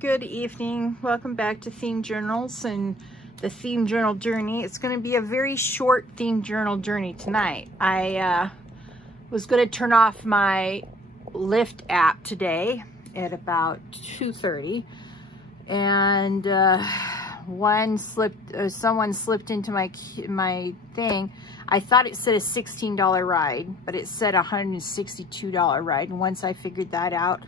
Good evening. Welcome back to Themed Journals and the Themed Journal journey. It's going to be a very short Themed Journal journey tonight. I was going to turn off my Lyft app today at about 2:30, and someone slipped into my thing. I thought it said a $16 ride, but it said a $162 ride. And once I figured that out,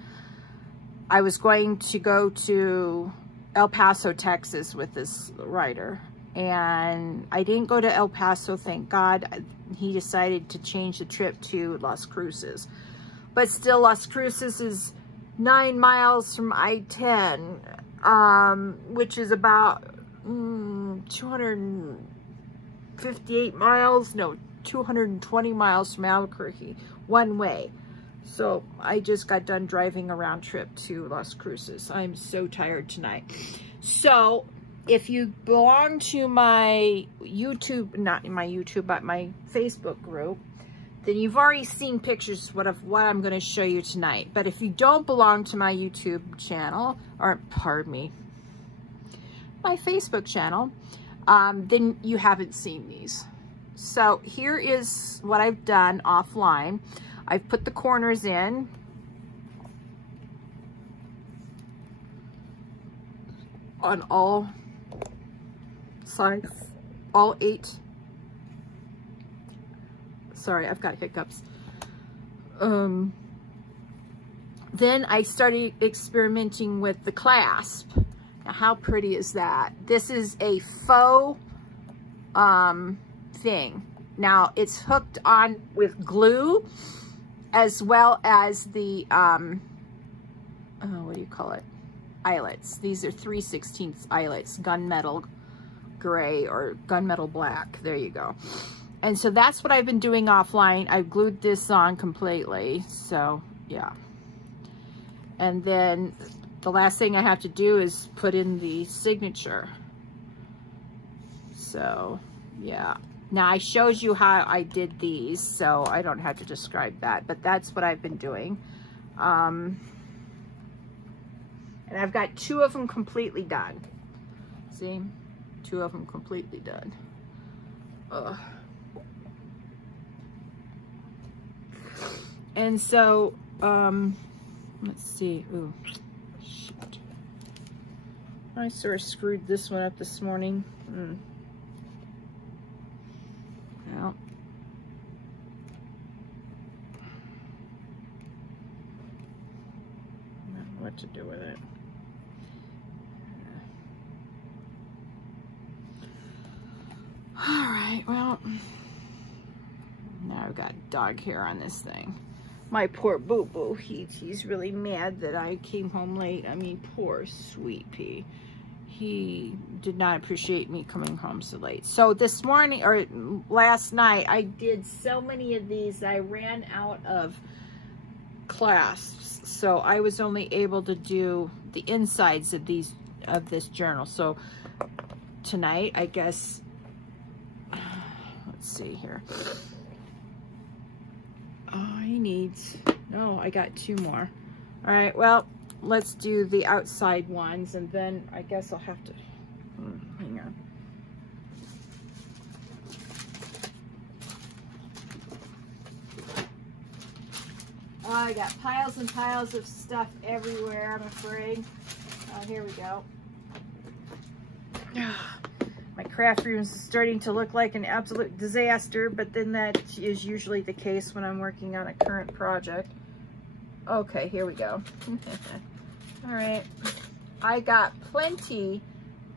I was going to go to El Paso, Texas with this rider. And I didn't go to El Paso, thank God. He decided to change the trip to Las Cruces. But still, Las Cruces is 9 miles from I-10, which is about 258 miles, no, 220 miles from Albuquerque, one way. So I just got done driving a round trip to Las Cruces. I'm so tired tonight. So if you belong to my YouTube, not my YouTube, but my Facebook group, then you've already seen pictures of what I'm going to show you tonight. But if you don't belong to my YouTube channel, or pardon me, my Facebook channel, then you haven't seen these. So here is what I've done offline. I've put the corners in. On all sides, all 8. Sorry, I've got hiccups. Then I started experimenting with the clasp. Now, how pretty is that? This is a faux thing. Now, it's hooked on with glue, as well as the, what do you call it? Eyelets. These are 3/16 eyelets, gunmetal gray or gunmetal black. There you go. And so that's what I've been doing offline. I've glued this on completely. So, yeah. And then the last thing I have to do is put in the signature. So, yeah. Now, I showed you how I did these, so I don't have to describe that, but that's what I've been doing. And I've got 2 of them completely done. See? 2 of them completely done. Ugh. And so, let's see. Ooh, shit. I sort of screwed this one up this morning. Well, I don't know what to do with it. All right, well, now I've got dog hair on this thing. My poor boo-boo, he's really mad that I came home late. I mean, poor sweet pea. He did not appreciate me coming home so late. So this morning, or last night, I did so many of these, I ran out of clasps. So I was only able to do the insides of this journal. So tonight, I guess, let's see here. Oh, he needs, no, I got 2 more. All right, well, let's do the outside ones, and then I guess I'll have to, hang on. Oh, I got piles and piles of stuff everywhere, I'm afraid. Oh, here we go. My craft room is starting to look like an absolute disaster, but then that is usually the case when I'm working on a current project. Okay, here we go. All right, I got plenty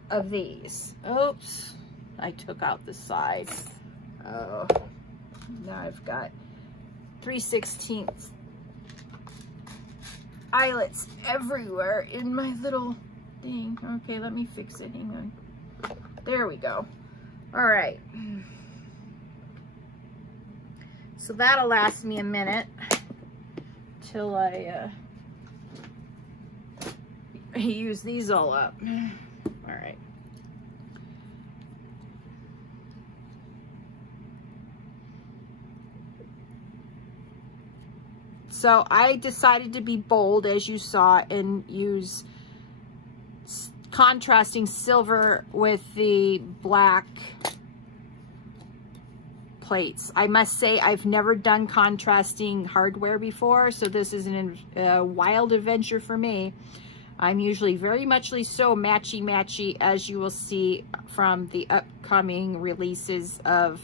of these. Oops, I took out the side. Oh, now I've got 3/16 eyelets everywhere in my little thing. Okay, let me fix it, hang on. There we go. All right. So that'll last me a minute till I use these all up. All right. So I decided to be bold, as you saw, and use contrasting silver with the black plates. I must say I've never done contrasting hardware before, so this is a wild adventure for me. I'm usually very muchly so matchy-matchy, as you will see from the upcoming releases of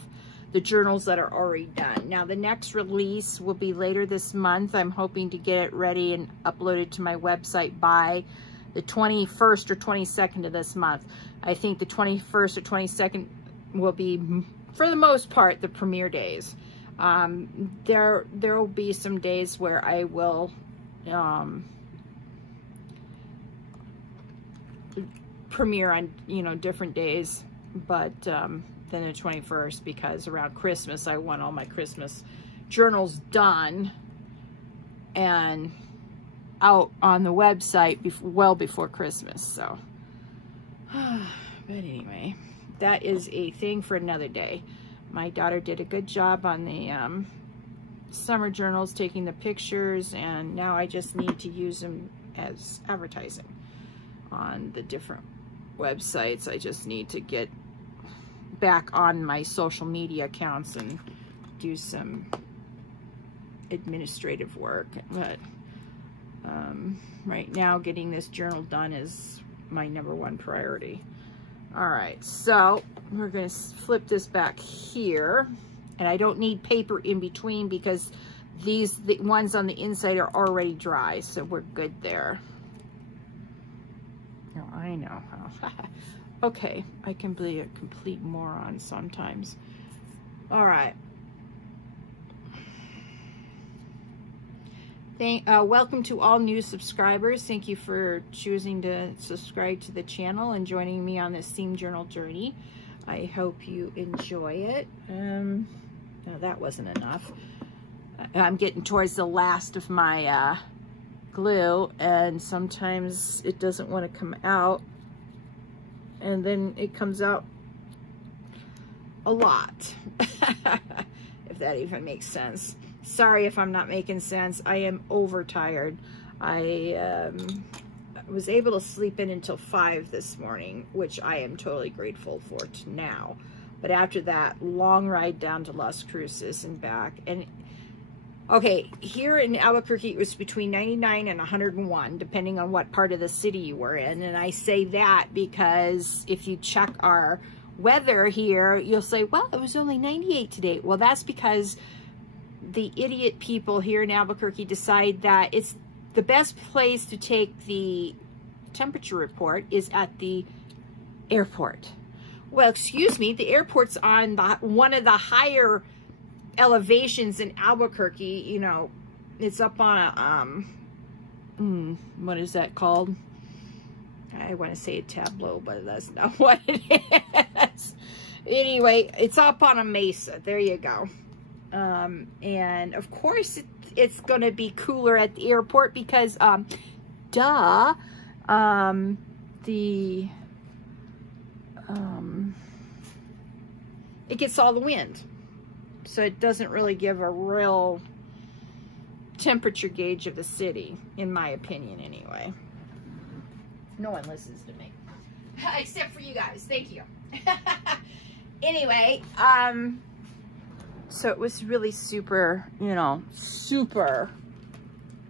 the journals that are already done. Now, the next release will be later this month. I'm hoping to get it ready and uploaded to my website by the 21st or 22nd of this month. I think the 21st or 22nd will be, for the most part, the premiere days. There will be some days where I will premiere on, you know, different days, but than the 21st, because around Christmas I want all my Christmas journals done and out on the website well before Christmas. So but anyway, that is a thing for another day. My daughter did a good job on the summer journals, taking the pictures, and now I just need to use them as advertising on the different websites. I just need to get back on my social media accounts and do some administrative work, but right now getting this journal done is my #1 priority. All right, so we're going to flip this back here, and I don't need paper in between because the ones on the inside are already dry, so we're good there. Oh, I know. Okay, I can be a complete moron sometimes. All right. Welcome to all new subscribers. Thank you for choosing to subscribe to the channel and joining me on this theme journal journey. I hope you enjoy it. No, that wasn't enough. I'm getting towards the last of my glue, and sometimes it doesn't want to come out, and then it comes out a lot. If that even makes sense. Sorry if I'm not making sense. I am overtired. I was able to sleep in until 5 this morning, which I am totally grateful for now. But after that long ride down to Las Cruces and back, and okay, here in Albuquerque, it was between 99 and 101, depending on what part of the city you were in. And I say that because if you check our weather here, you'll say, well, it was only 98 today. Well, that's because the idiot people here in Albuquerque decide that it's the best place to take the temperature report is at the airport. Well, excuse me, the airport's on one of the higher elevations in Albuquerque. You know, it's up on a what is that called? I want to say a tableau, but that's not what it is. Anyway, it's up on a mesa. There you go. And of course it's going to be cooler at the airport because it gets all the wind, so it doesn't really give a real temperature gauge of the city, in my opinion anyway. No one listens to me except for you guys. Thank you. Anyway, so it was really super, you know, super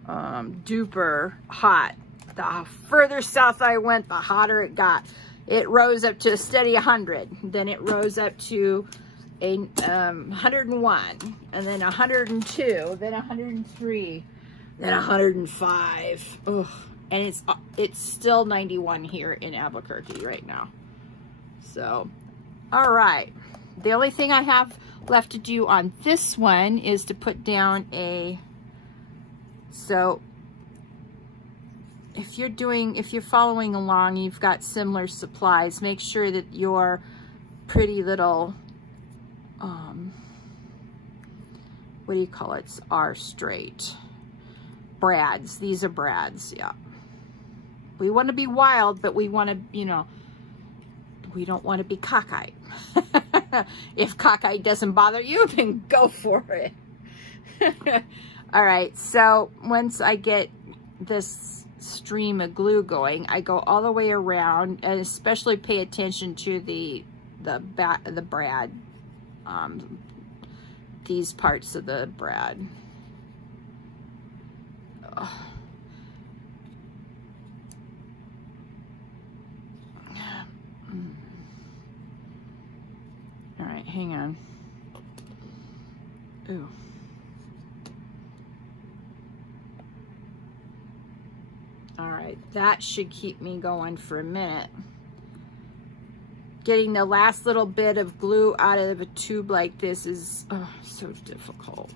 duper hot. The further south I went, the hotter it got. It rose up to a steady 100. Then it rose up to a 101, and then 102, then 103, then 105. Ugh. And it's still 91 here in Albuquerque right now. So, all right. The only thing I have left to do on this one is to put down so if you're following along, you've got similar supplies, make sure that your pretty little, what do you call it? Are straight. Brads. These are brads, yeah. We want to be wild, but we want to, you know, we don't want to be cockeyed. If cockeyed doesn't bother you, then go for it. All right, so once I get this stream of glue going. I go all the way around, and especially pay attention to the brad, these parts of the brad. Ugh. All right, hang on. Ooh. All right, that should keep me going for a minute. Getting the last little bit of glue out of a tube like this is so difficult,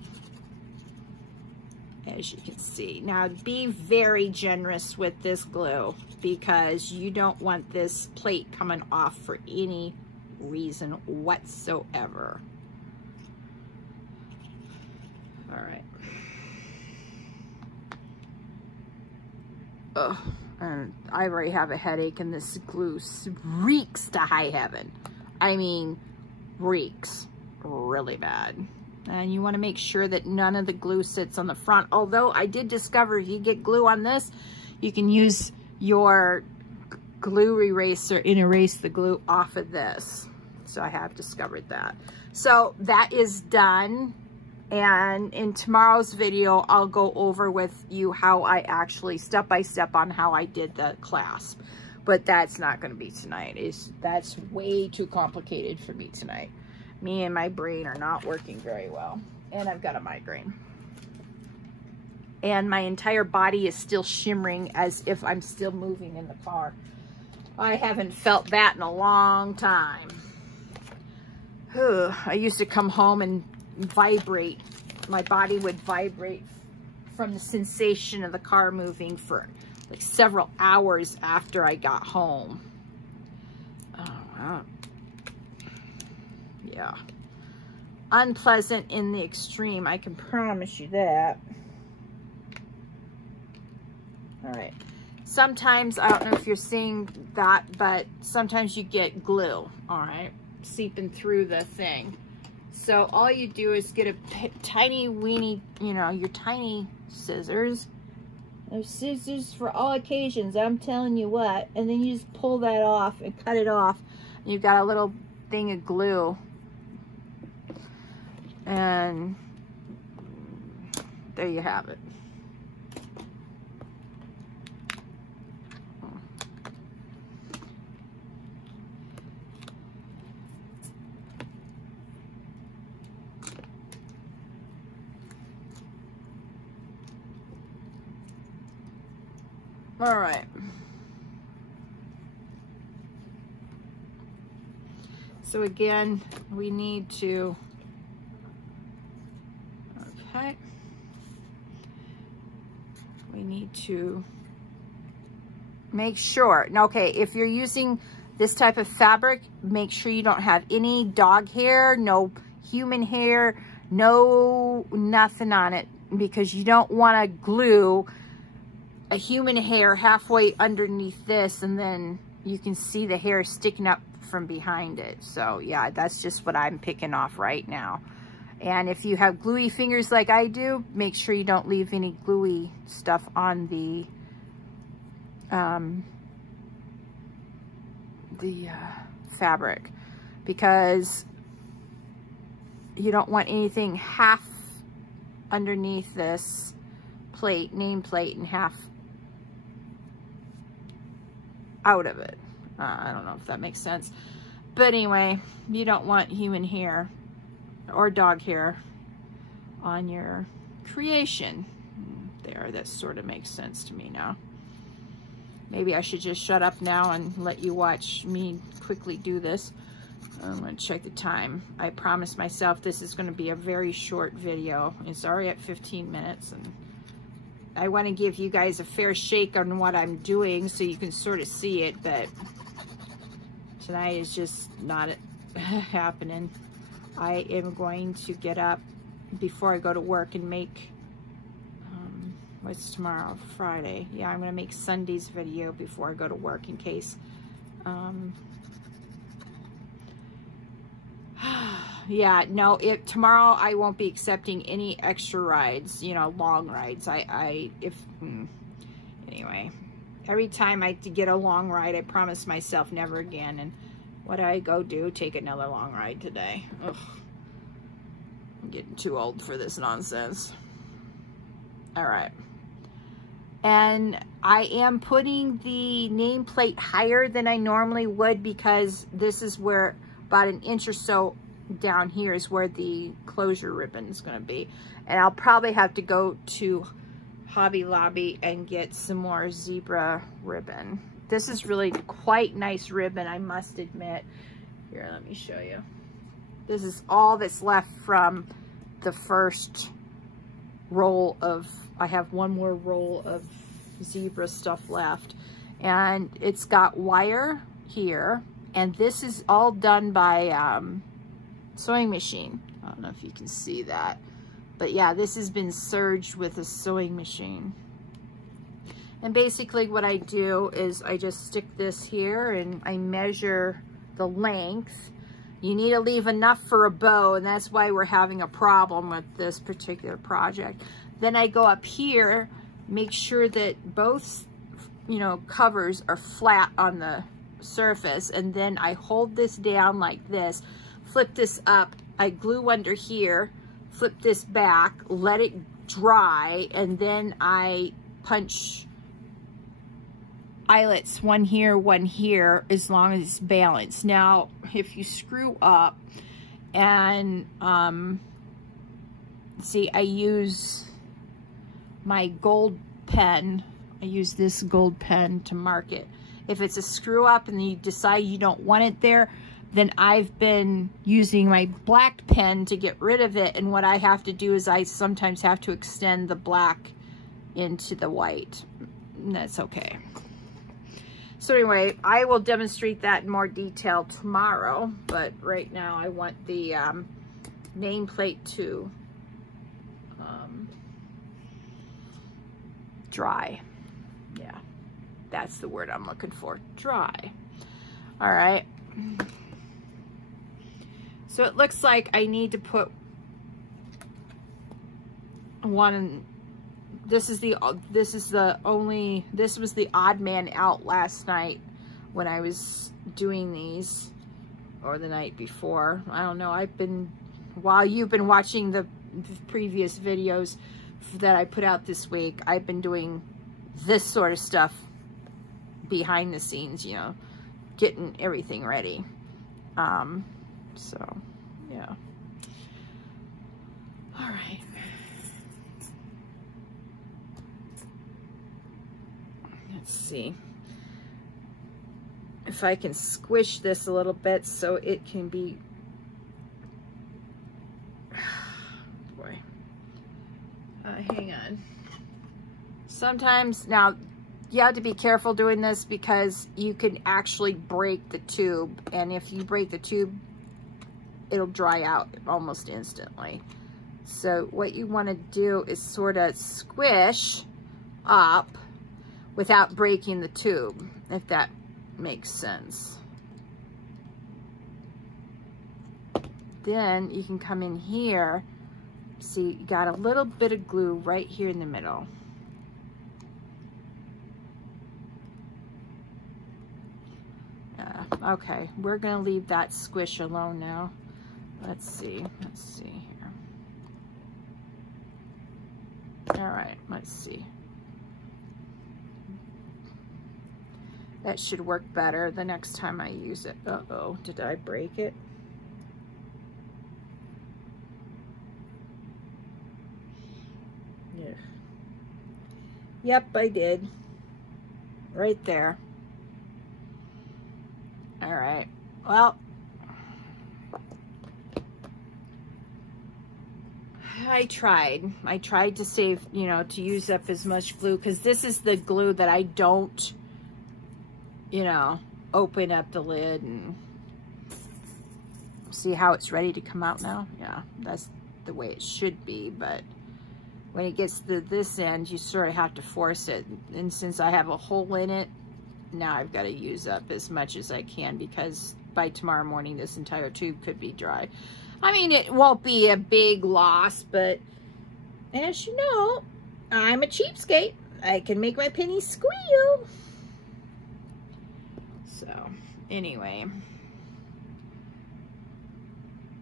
as you can see. Now, be very generous with this glue, because you don't want this plate coming off for any reason whatsoever. All right. Ugh, and I already have a headache, and this glue reeks to high heaven. I mean, reeks really bad. And you want to make sure that none of the glue sits on the front. Although I did discover if you get glue on this, you can use your glue eraser and erase the glue off of this. So I have discovered that. So that is done. And in tomorrow's video, I'll go over with you how I actually, step by step, on how I did the clasp. But that's not going to be tonight. That's way too complicated for me tonight. Me and my brain are not working very well. And I've got a migraine. And my entire body is still shimmering as if I'm still moving in the car. I haven't felt that in a long time. I used to come home and vibrate. My body would vibrate from the sensation of the car moving for like several hours after I got home. Oh, wow. Yeah. Unpleasant in the extreme, I can promise you that. All right. Sometimes, I don't know if you're seeing that, but sometimes you get glue, all right, seeping through the thing. So all you do is get a tiny weeny, you know, your tiny scissors. There's scissors for all occasions, I'm telling you what. And then you just pull that off and cut it off. And you've got a little thing of glue. And there you have it. All right. So again, we need to, okay, we need to make sure, now, okay, if you're using this type of fabric, make sure you don't have any dog hair, no human hair, no nothing on it, because you don't want to glue a human hair halfway underneath this, and then you can see the hair sticking up from behind it. So yeah, that's just what I'm picking off right now. And if you have gluey fingers like I do, make sure you don't leave any gluey stuff on the fabric, because you don't want anything half underneath this plate, nameplate, and half out of it. I don't know if that makes sense. But anyway, you don't want human hair or dog hair on your creation. There, that sort of makes sense to me now. Maybe I should just shut up now and let you watch me quickly do this. I'm going to check the time. I promised myself this is going to be a very short video. It's already at 15 minutes, and I want to give you guys a fair shake on what I'm doing so you can sort of see it, but tonight is just not happening. I am going to get up before I go to work and make, what's tomorrow? Friday. Yeah, I'm going to make Sunday's video before I go to work in case. Yeah, no, tomorrow I won't be accepting any extra rides, you know, long rides. Anyway, anyway, every time I get a long ride, I promise myself never again. And what do I go do? Take another long ride today. Ugh. I'm getting too old for this nonsense. All right. And I am putting the nameplate higher than I normally would, because this is where about an inch or so down here is where the closure ribbon is going to be. And I'll probably have to go to Hobby Lobby and get some more zebra ribbon. This is really quite nice ribbon, I must admit. Here, let me show you. This is all that's left from the first roll of, I have one more roll of zebra stuff left. And it's got wire here. And this is all done by sewing machine. I don't know if you can see that. But yeah, this has been serged with a sewing machine. And basically what I do is I just stick this here and I measure the length. You need to leave enough for a bow, and that's why we're having a problem with this particular project. Then I go up here, make sure that both, you know, covers are flat on the surface, and then I hold this down like this, flip this up, I glue under here, flip this back, let it dry, and then I punch eyelets, one here, as long as it's balanced. Now, if you screw up and, see, I use my gold pen. I use this gold pen to mark it. If it's a screw up and you decide you don't want it there, then I've been using my black pen to get rid of it. And what I have to do is I sometimes have to extend the black into the white. And that's okay. So anyway, I will demonstrate that in more detail tomorrow. But right now I want the nameplate to dry. Yeah, that's the word I'm looking for, dry. All right. So it looks like I need to put one. This was the odd man out last night when I was doing these, or the night before. I don't know. While you've been watching the previous videos that I put out this week, I've been doing this sort of stuff behind the scenes, you know, getting everything ready. So, yeah. All right. Let's see if I can squish this a little bit so it can be, boy, hang on. Sometimes, now, you have to be careful doing this because you can actually break the tube, and if you break the tube, it'll dry out almost instantly. So what you want to do is sort of squish up without breaking the tube, if that makes sense. Then you can come in here. See, you got a little bit of glue right here in the middle. Okay, we're gonna leave that squish alone now. Let's see here. All right, let's see. That should work better the next time I use it. Uh-oh, did I break it? Yeah. Yep, I did. Right there. All right, well, I tried to save, you know, to use up as much glue, because this is the glue that I don't, you know, open up the lid and see how it's ready to come out now. Yeah, that's the way it should be, but when it gets to this end, you sort of have to force it. And since I have a hole in it, now I've got to use up as much as I can, because by tomorrow morning this entire tube could be dry. I mean, it won't be a big loss, but as you know, I'm a cheapskate. I can make my penny squeal. So anyway,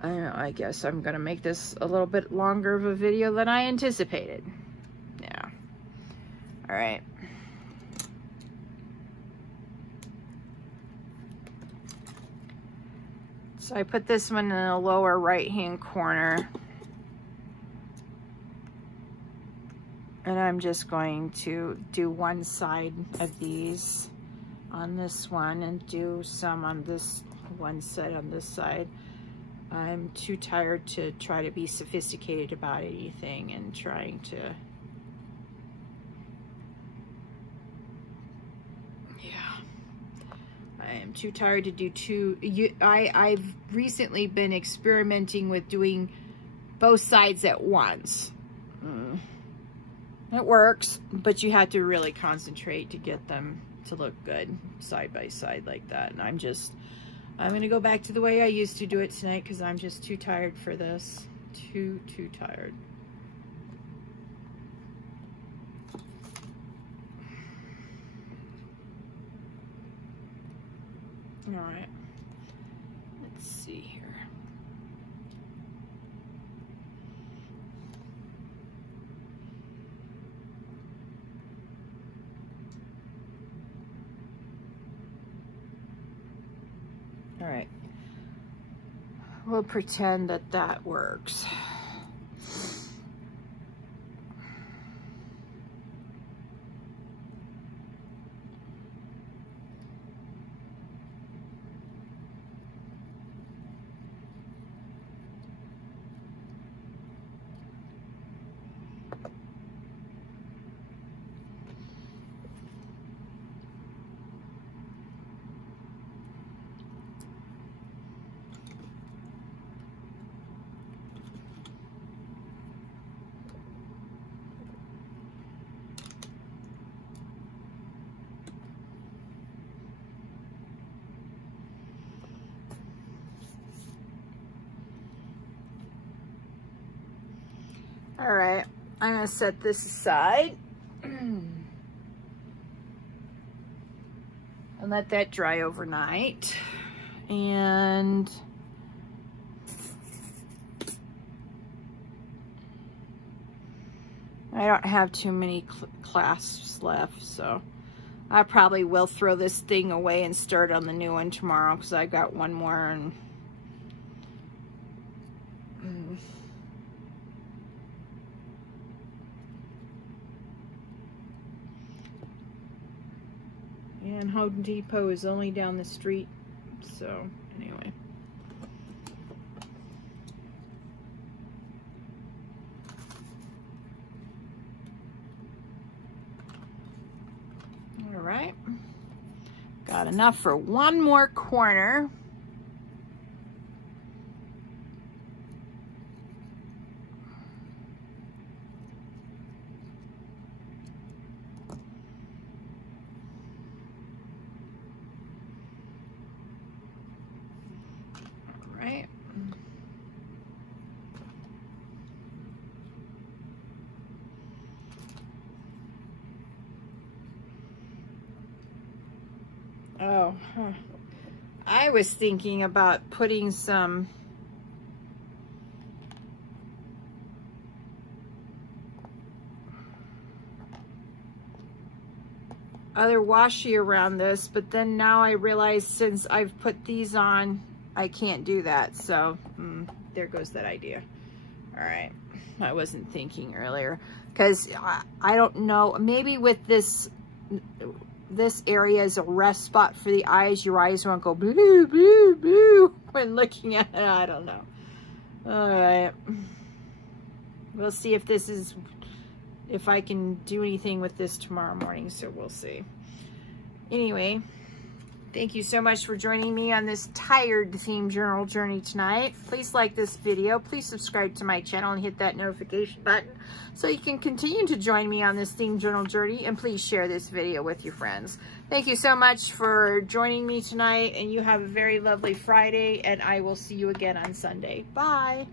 I don't know, I guess I'm gonna make this a little bit longer of a video than I anticipated. Yeah. All right. So I put this one in the lower right-hand corner. And I'm just going to do one side of these on this one and do some on this one side on this side. I'm too tired to try to be sophisticated about anything and trying to, yeah. I am too tired to do two. I've recently been experimenting with doing both sides at once. It works, but you have to really concentrate to get them to look good side by side like that. And I'm gonna go back to the way I used to do it tonight because I'm just too tired for this. Too tired. All right, let's see here. All right, we'll pretend that that works. All right, I'm gonna set this aside and let that dry overnight. And I don't have too many clasps left, so I probably will throw this thing away and start on the new one tomorrow because I got one more. And and Home Depot is only down the street, so anyway. All right, got enough for one more corner. Oh, I was thinking about putting some other washi around this, but then now I realize since I've put these on, I can't do that. So there goes that idea. All right, I wasn't thinking earlier because I don't know, maybe with this area is a rest spot for the eyes. Your eyes won't go blue, blue, blue when looking at it. I don't know. All right. We'll see if this is, if I can do anything with this tomorrow morning. So we'll see. Anyway, thank you so much for joining me on this tired theme journal journey tonight. Please like this video. Please subscribe to my channel and hit that notification button so you can continue to join me on this theme journal journey. And please share this video with your friends. Thank you so much for joining me tonight, and you have a very lovely Friday, and I will see you again on Sunday. Bye.